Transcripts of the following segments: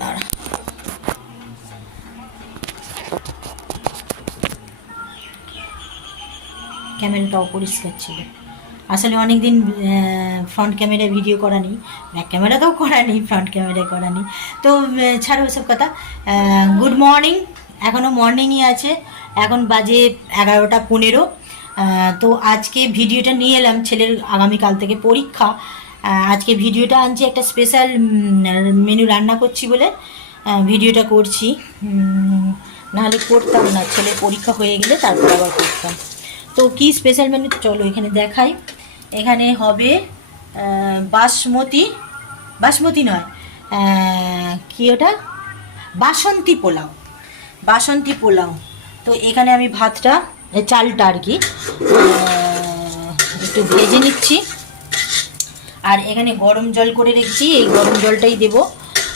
দাঁড়া, ক্যামেরাটা অপরিষ্কার ছিল। আসলে অনেক দিন ফ্রন্ট ক্যামেরায় ভিডিও করা নেই, ব্যাক ক্যামেরাতেও করা নেই, ফ্রন্ট ক্যামেরায় করা নেই। তো ছাড়ো ওসব কথা। গুড মর্নিং, এখনও মর্নিংই আছে, এখন বাজে 11টা 15। তো আজকে ভিডিওটা নিয়ে এলাম, ছেলের আগামীকাল থেকে পরীক্ষা। আজকে ভিডিওটা আনছি একটা স্পেশাল মেনু রান্না করছি বলে ভিডিওটা করছি। নাহলে করতাম না, ছেলের পরীক্ষা হয়ে গেলে তারপর আবার করতাম। তো কি স্পেশাল মেনু চলো এখানে দেখাই। এখানে হবে বাসমতি নয়, কি ওটা, বাসন্তী পোলাও। তো এখানে আমি ভাতটা, চালটা আর কি একটু ভেজে নিচ্ছি, আর এখানে গরম জল করে রেখেছি, এই গরম জলটাই দেব।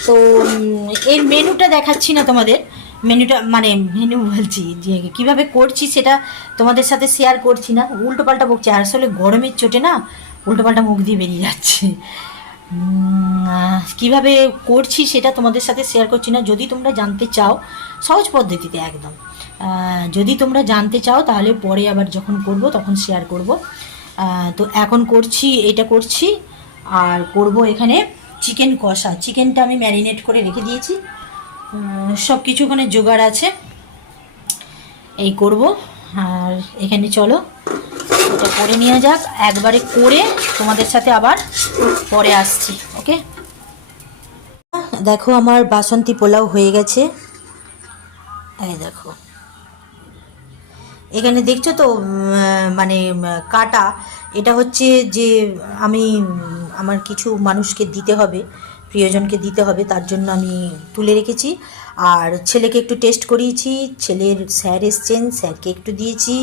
তো এর মেনুটা দেখাচ্ছি না তোমাদের, মেনু বলছি যে কীভাবে করছি সেটা তোমাদের সাথে শেয়ার করছি না, উল্টোপাল্টা বকছি। আর আসলে গরমের চোটে না উল্টোপাল্টা মুখ দিয়ে বেরিয়ে যাচ্ছে। কিভাবে করছি সেটা তোমাদের সাথে শেয়ার করছি না। যদি তোমরা জানতে চাও, সহজ পদ্ধতিতে একদম, যদি তোমরা জানতে চাও তাহলে পরে আবার যখন করব তখন শেয়ার করব। তো এখন এটা করছি, আর করব এখানে চিকেন কষা। চিকেনটা আমি ম্যারিনেট করে রেখে দিয়েছি, সব কিছু ওখানে জোগাড় আছে, এই করব। আর এখানে চলো এটা করে নেওয়া যাক, একবারে করে তোমাদের সাথে আবার পরে আসছি। ওকে, দেখো আমার বাসন্তী পোলাও হয়ে গেছে, এই দেখো এখানে দেখছো তো, কাটা, এটা হচ্ছে যে আমি আমার কিছু মানুষকে দিতে হবে, প্রিয়জনকে দিতে হবে, তার জন্য আমি তুলে রেখেছি। আর ছেলেকে একটু টেস্ট করিয়েছি, ছেলের স্যার এসছেন, স্যারকে একটু দিয়েছি,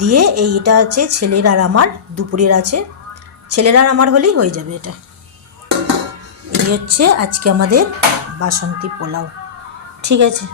দিয়ে এটা আছে ছেলের আর আমার দুপুরের আছে, ছেলের আর আমার হলেই হয়ে যাবে। এটা এই হচ্ছে আজকে আমাদের বাসন্তী পোলাও। ঠিক আছে।